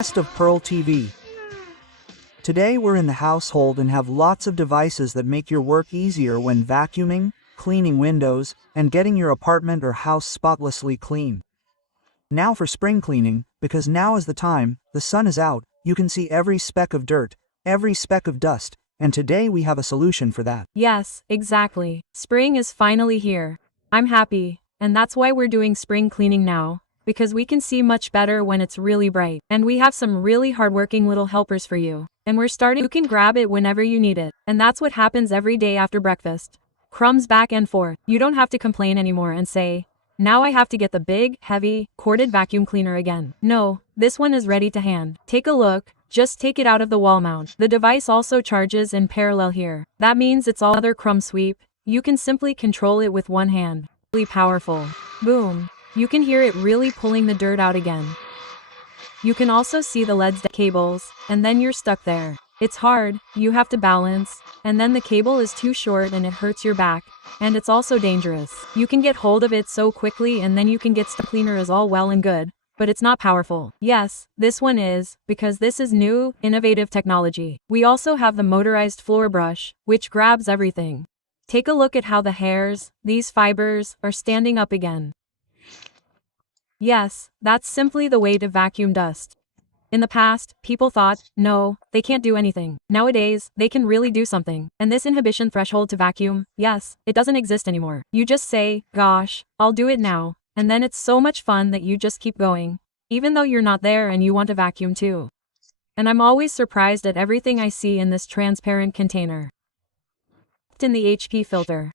Best of PearlTV. Today we're in the household and have lots of devices that make your work easier when vacuuming, cleaning windows, and getting your apartment or house spotlessly clean. Now for spring cleaning, because now is the time, the sun is out, you can see every speck of dirt, every speck of dust, and today we have a solution for that. Yes, exactly. Spring is finally here. I'm happy, and that's why we're doing spring cleaning now, because we can see much better when it's really bright. And we have some really hardworking little helpers for you. And we're starting. You can grab it whenever you need it. And that's what happens every day after breakfast. Crumbs back and forth. You don't have to complain anymore and say, now I have to get the big, heavy, corded vacuum cleaner again. No, this one is ready to hand. Take a look. Just take it out of the wall mount. The device also charges in parallel here. That means it's all other crumb sweep. You can simply control it with one hand. Really powerful. Boom. You can hear it really pulling the dirt out again. You can also see the lead's cables, and then you're stuck there. It's hard, you have to balance, and then the cable is too short and it hurts your back, and it's also dangerous. You can get hold of it so quickly and then you can get stuck. Cleaner is all well and good, but it's not powerful. Yes, this one is, because this is new, innovative technology. We also have the motorized floor brush, which grabs everything. Take a look at how the hairs, these fibers, are standing up again. Yes, that's simply the way to vacuum dust. In the past, people thought, no, they can't do anything. Nowadays, they can really do something. And this inhibition threshold to vacuum, yes, it doesn't exist anymore. You just say, gosh, I'll do it now. And then it's so much fun that you just keep going, even though you're not there and you want to vacuum too. And I'm always surprised at everything I see in this transparent container. In the HP filter.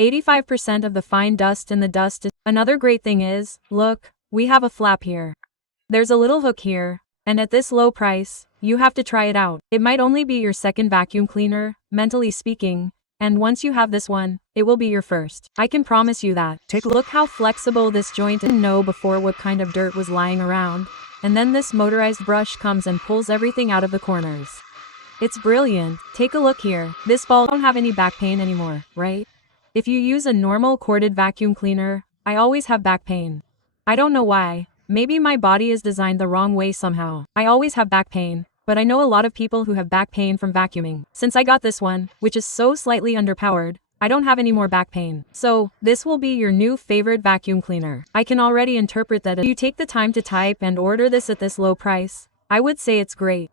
85% of the fine dust in the dust. Another great thing is, look, we have a flap here. There's a little hook here, and at this low price, you have to try it out. It might only be your second vacuum cleaner, mentally speaking, and once you have this one, it will be your first. I can promise you that. Take a look how flexible this joint is. I didn't know before what kind of dirt was lying around, and then this motorized brush comes and pulls everything out of the corners. It's brilliant. Take a look here. This ball don't have any back pain anymore, right? If you use a normal corded vacuum cleaner, I always have back pain. I don't know why. Maybe my body is designed the wrong way somehow. I always have back pain, but I know a lot of people who have back pain from vacuuming. Since I got this one, which is so slightly underpowered, I don't have any more back pain. So, this will be your new favorite vacuum cleaner. I can already interpret that if you take the time to type and order this at this low price, I would say it's great.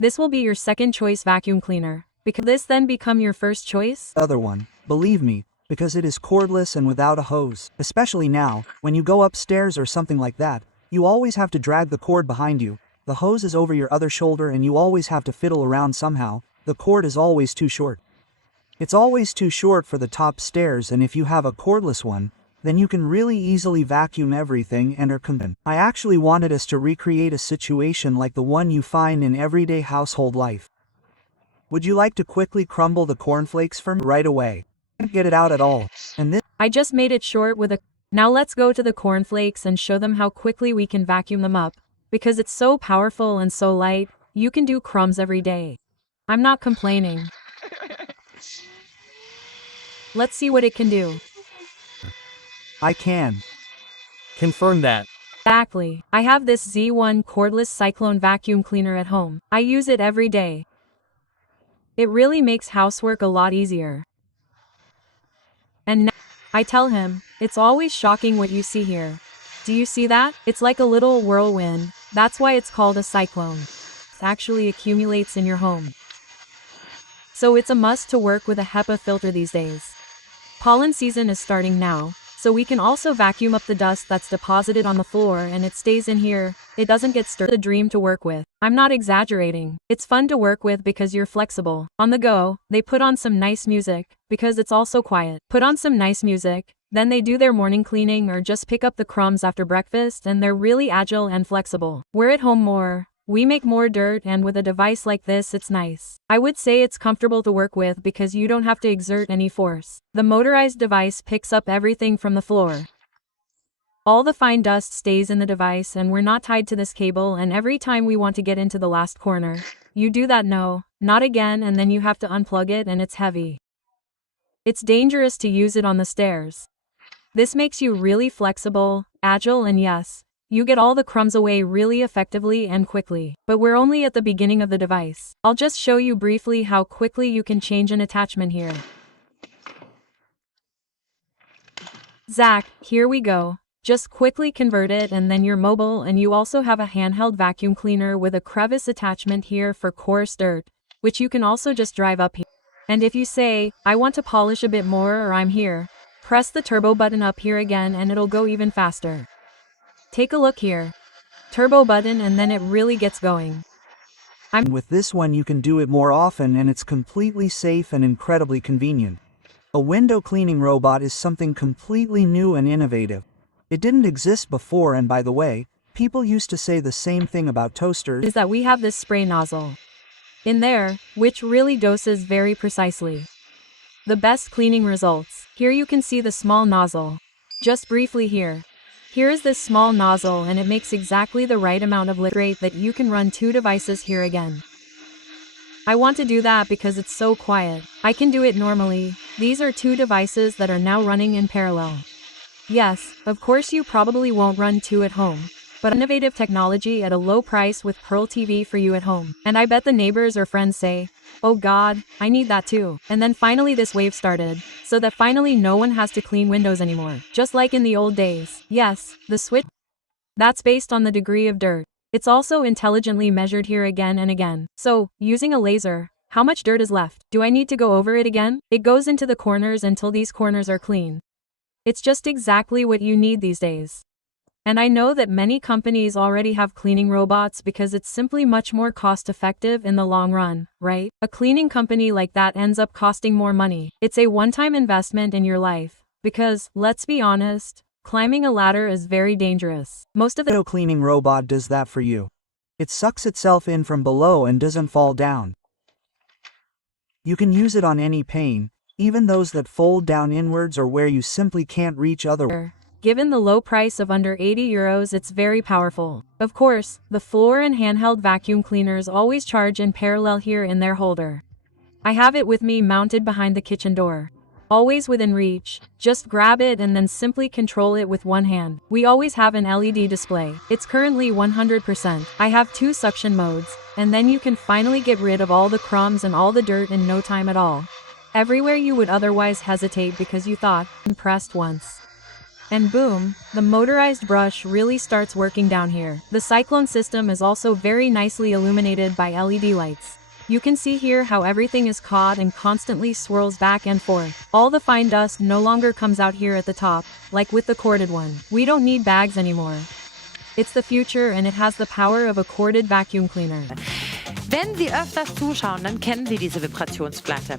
This will be your second choice vacuum cleaner. Because this then become your first choice? Other one, believe me, because it is cordless and without a hose. Especially now, when you go upstairs or something like that, you always have to drag the cord behind you. The hose is over your other shoulder and you always have to fiddle around somehow. The cord is always too short. It's always too short for the top stairs, and if you have a cordless one, then you can really easily vacuum everything and are content. I actually wanted us to recreate a situation like the one you find in everyday household life. Would you like to quickly crumble the cornflakes for me right away? Can't get it out at all. And this I just made it short with a... Now let's go to the cornflakes and show them how quickly we can vacuum them up. Because it's so powerful and so light, you can do crumbs every day. I'm not complaining. Let's see what it can do. I can confirm that. Exactly. I have this Z1 cordless cyclone vacuum cleaner at home. I use it every day. It really makes housework a lot easier. And now, I tell him, it's always shocking what you see here. Do you see that? It's like a little whirlwind. That's why it's called a cyclone. It actually accumulates in your home. So it's a must to work with a HEPA filter these days. Pollen season is starting now, so we can also vacuum up the dust that's deposited on the floor and it stays in here. It doesn't get stirred. A dream to work with. I'm not exaggerating. It's fun to work with because you're flexible. On the go, they put on some nice music, because it's also quiet. Put on some nice music, then they do their morning cleaning or just pick up the crumbs after breakfast, and they're really agile and flexible. We're at home more. We make more dirt, and with a device like this it's nice. I would say it's comfortable to work with because you don't have to exert any force. The motorized device picks up everything from the floor. All the fine dust stays in the device and we're not tied to this cable, and every time we want to get into the last corner, you do that no, not again, and then you have to unplug it and it's heavy. It's dangerous to use it on the stairs. This makes you really flexible, agile, and yes, you get all the crumbs away really effectively and quickly. But we're only at the beginning of the device. I'll just show you briefly how quickly you can change an attachment here. Zach, here we go. Just quickly convert it and then you're mobile, and you also have a handheld vacuum cleaner with a crevice attachment here for coarse dirt, which you can also just drive up here. And if you say, I want to polish a bit more, or I'm here, press the turbo button up here again and it'll go even faster. Take a look here. Turbo button, and then it really gets going. With this one you can do it more often, and it's completely safe and incredibly convenient. A window cleaning robot is something completely new and innovative. It didn't exist before, and by the way, people used to say the same thing about toasters. Is that we have this spray nozzle in there, which really doses very precisely. The best cleaning results. Here you can see the small nozzle. Just briefly here. Here is this small nozzle, and it makes exactly the right amount of liquid that you can run 2 devices here again. I want to do that because it's so quiet. I can do it normally. These are 2 devices that are now running in parallel. Yes, of course you probably won't run 2 at home, but innovative technology at a low price with PearlTV for you at home. And I bet the neighbors or friends say, oh God, I need that too. And then finally this wave started, so that finally no one has to clean windows anymore. Just like in the old days. Yes, the switch. That's based on the degree of dirt. It's also intelligently measured here again and again. So, using a laser, how much dirt is left? Do I need to go over it again? It goes into the corners until these corners are clean. It's just exactly what you need these days. And I know that many companies already have cleaning robots because it's simply much more cost-effective in the long run, right? A cleaning company like that ends up costing more money. It's a one-time investment in your life. Because, let's be honest, climbing a ladder is very dangerous. Most of the window cleaning robot does that for you. It sucks itself in from below and doesn't fall down. You can use it on any pane, even those that fold down inwards or where you simply can't reach otherwise. Given the low price of under €80, it's very powerful. Of course, the floor and handheld vacuum cleaners always charge in parallel here in their holder. I have it with me mounted behind the kitchen door. Always within reach, just grab it and then simply control it with one hand. We always have an LED display. It's currently 100%. I have 2 suction modes, and then you can finally get rid of all the crumbs and all the dirt in no time at all. Everywhere you would otherwise hesitate because you thought, pressed once. And boom, the motorized brush really starts working down here. The cyclone system is also very nicely illuminated by LED lights. You can see here how everything is caught and constantly swirls back and forth. All the fine dust no longer comes out here at the top, like with the corded one. We don't need bags anymore. It's the future, and it has the power of a corded vacuum cleaner. Wenn Sie öfters zuschauen, dann kennen Sie diese Vibrationsplatte.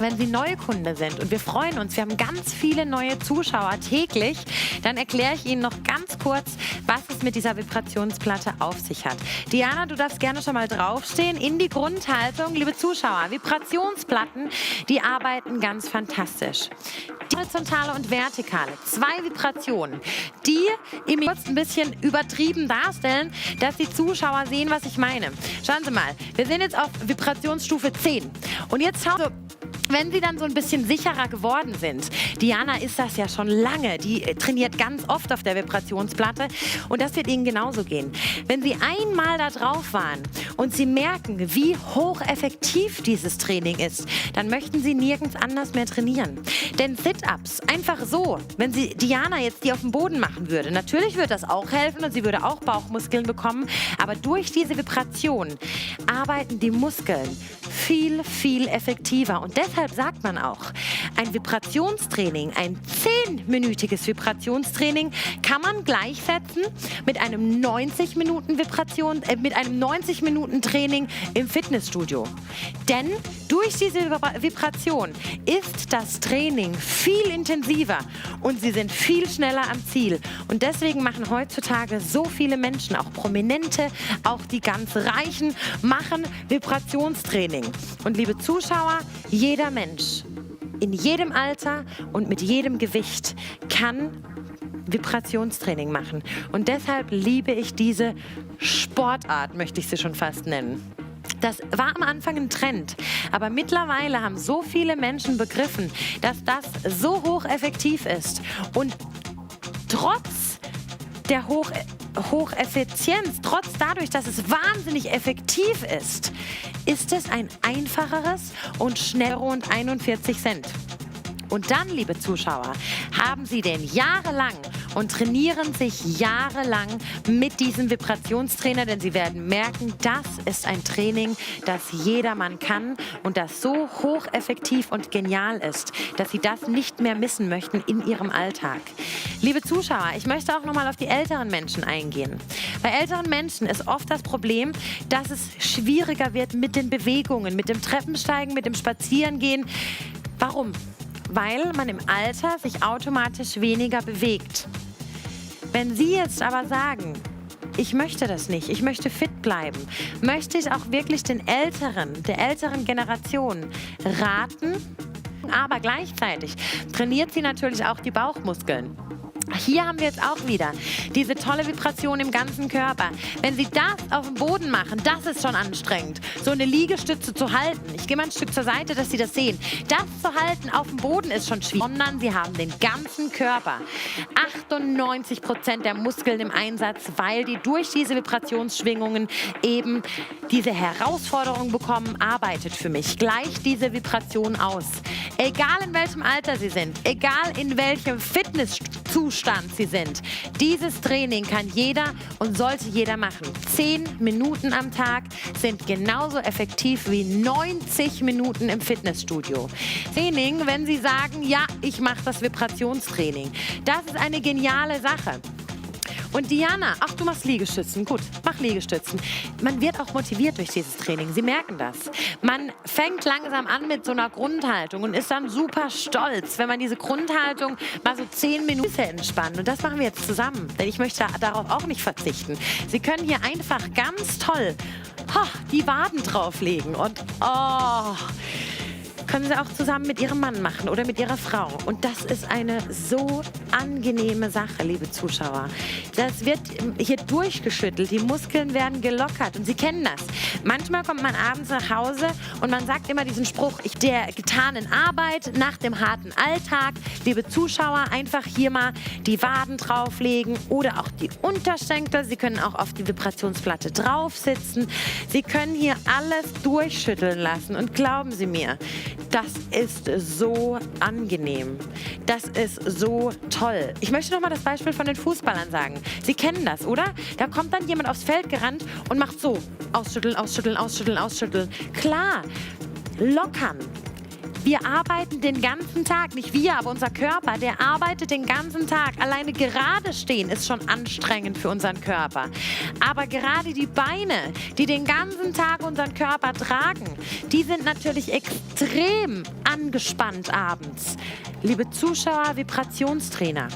Wenn Sie neue Kunde sind, und wir freuen uns, wir haben ganz viele neue Zuschauer täglich, dann erkläre ich Ihnen noch ganz kurz, was es mit dieser Vibrationsplatte auf sich hat. Diana, du darfst gerne schon mal draufstehen in die Grundhaltung. Liebe Zuschauer, Vibrationsplatten, die arbeiten ganz fantastisch. Die horizontale und vertikale, 2 Vibrationen, die im kurz ein bisschen übertrieben darstellen, dass die Zuschauer sehen, was ich meine. Schauen Sie mal, wir sind jetzt auf Vibrationsstufe 10. Und jetzt schauen Sie, wenn Sie dann so ein bisschen sicherer geworden sind, Diana ist das ja schon lange, die trainiert ganz oft auf der Vibrationsplatte und das wird Ihnen genauso gehen. Wenn Sie einmal da drauf waren und Sie merken, wie hocheffektiv dieses Training ist, dann möchten Sie nirgends anders mehr trainieren. Denn Sit-Ups, einfach so, wenn Sie Diana jetzt die auf dem Boden machen würde, natürlich würde das auch helfen und sie würde auch Bauchmuskeln bekommen, aber durch diese Vibration arbeiten die Muskeln viel, viel effektiver und deshalb sagt man auch, ein Vibrationstraining, ein 10-minütiges Vibrationstraining kann man gleichsetzen mit einem 90 Minuten Training im Fitnessstudio. Denn durch diese Vibration ist das Training viel intensiver und sie sind viel schneller am Ziel. Und deswegen machen heutzutage so viele Menschen, auch Prominente, auch die ganz Reichen, machen Vibrationstraining. Und liebe Zuschauer, jeder Mensch in jedem Alter und mit jedem Gewicht kann Vibrationstraining machen. Und deshalb liebe ich diese Sportart, möchte ich sie schon fast nennen. Das war am Anfang ein Trend, aber mittlerweile haben so viele Menschen begriffen, dass das so hocheffektiv ist und trotz der Hocheffizienz, trotz dadurch, dass es wahnsinnig effektiv ist, ist es ein einfacheres und schnell rund 41 Cent. Und dann, liebe Zuschauer, haben Sie den jahrelang und trainieren sich jahrelang mit diesem Vibrationstrainer, denn Sie werden merken, das ist ein Training, das jedermann kann und das so hocheffektiv und genial ist, dass Sie das nicht mehr missen möchten in Ihrem Alltag. Liebe Zuschauer, ich möchte auch nochmal auf die älteren Menschen eingehen. Bei älteren Menschen ist oft das Problem, dass es schwieriger wird mit den Bewegungen, mit dem Treppensteigen, mit dem Spazierengehen. Warum? Weil man im Alter sich automatisch weniger bewegt. Wenn Sie jetzt aber sagen, ich möchte das nicht, ich möchte fit bleiben, möchte ich auch wirklich den Älteren, der älteren Generation raten, aber gleichzeitig trainiert sie natürlich auch die Bauchmuskeln. Hier haben wir jetzt auch wieder diese tolle Vibration im ganzen Körper. Wenn Sie das auf dem Boden machen, das ist schon anstrengend. So eine Liegestütze zu halten. Ich gehe mal ein Stück zur Seite, dass Sie das sehen. Das zu halten auf dem Boden ist schon schwierig. Sondern Sie haben den ganzen Körper. 98% der Muskeln im Einsatz, weil die durch diese Vibrationsschwingungen eben diese Herausforderung bekommen, arbeitet für mich. Gleicht diese Vibration aus. Egal in welchem Alter Sie sind, egal in welchem Fitnesszustand Sie sind. Dieses Training kann jeder und sollte jeder machen. 10 Minuten am Tag sind genauso effektiv wie 90 Minuten im Fitnessstudio. Training, wenn Sie sagen, ja, ich mache das Vibrationstraining. Das ist eine geniale Sache. Und Diana, ach, du machst Liegestützen. Gut, mach Liegestützen. Man wird auch motiviert durch dieses Training. Sie merken das. Man fängt langsam an mit so einer Grundhaltung und ist dann super stolz, wenn man diese Grundhaltung mal so 10 Minuten entspannt. Und das machen wir jetzt zusammen, denn ich möchte darauf auch nicht verzichten. Sie können hier einfach ganz toll die Waden drauflegen und können Sie auch zusammen mit Ihrem Mann machen oder mit Ihrer Frau. Und das ist eine so angenehme Sache, liebe Zuschauer. Das wird hier durchgeschüttelt, die Muskeln werden gelockert und Sie kennen das. Manchmal kommt man abends nach Hause und man sagt immer diesen Spruch, der getanen Arbeit nach dem harten Alltag. Liebe Zuschauer, einfach hier mal die Waden drauflegen oder auch die Unterschenkel. Sie können auch auf die Vibrationsplatte drauf sitzen. Sie können hier alles durchschütteln lassen und glauben Sie mir, das ist so angenehm. Das ist so toll. Ich möchte noch mal das Beispiel von den Fußballern sagen. Sie kennen das, oder? Da kommt dann jemand aufs Feld gerannt und macht so. Ausschütteln, ausschütteln, ausschütteln, ausschütteln. Klar, lockern. Wir arbeiten den ganzen Tag, nicht wir, aber unser Körper, der arbeitet den ganzen Tag. Alleine gerade stehen ist schon anstrengend für unseren Körper. Aber gerade die Beine, die den ganzen Tag unseren Körper tragen, die sind natürlich extrem angespannt abends. Liebe Zuschauer, Vibrationstrainer.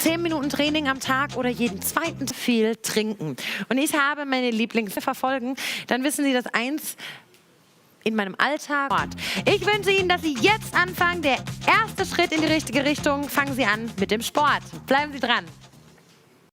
10 Minuten Training am Tag oder jeden zweiten viel trinken. Und ich habe meine Lieblings verfolgen, dann wissen Sie, dass eins in meinem Alltag. Ich wünsche Ihnen, dass Sie jetzt anfangen. Der erste Schritt in die richtige Richtung. Fangen Sie an mit dem Sport. Bleiben Sie dran.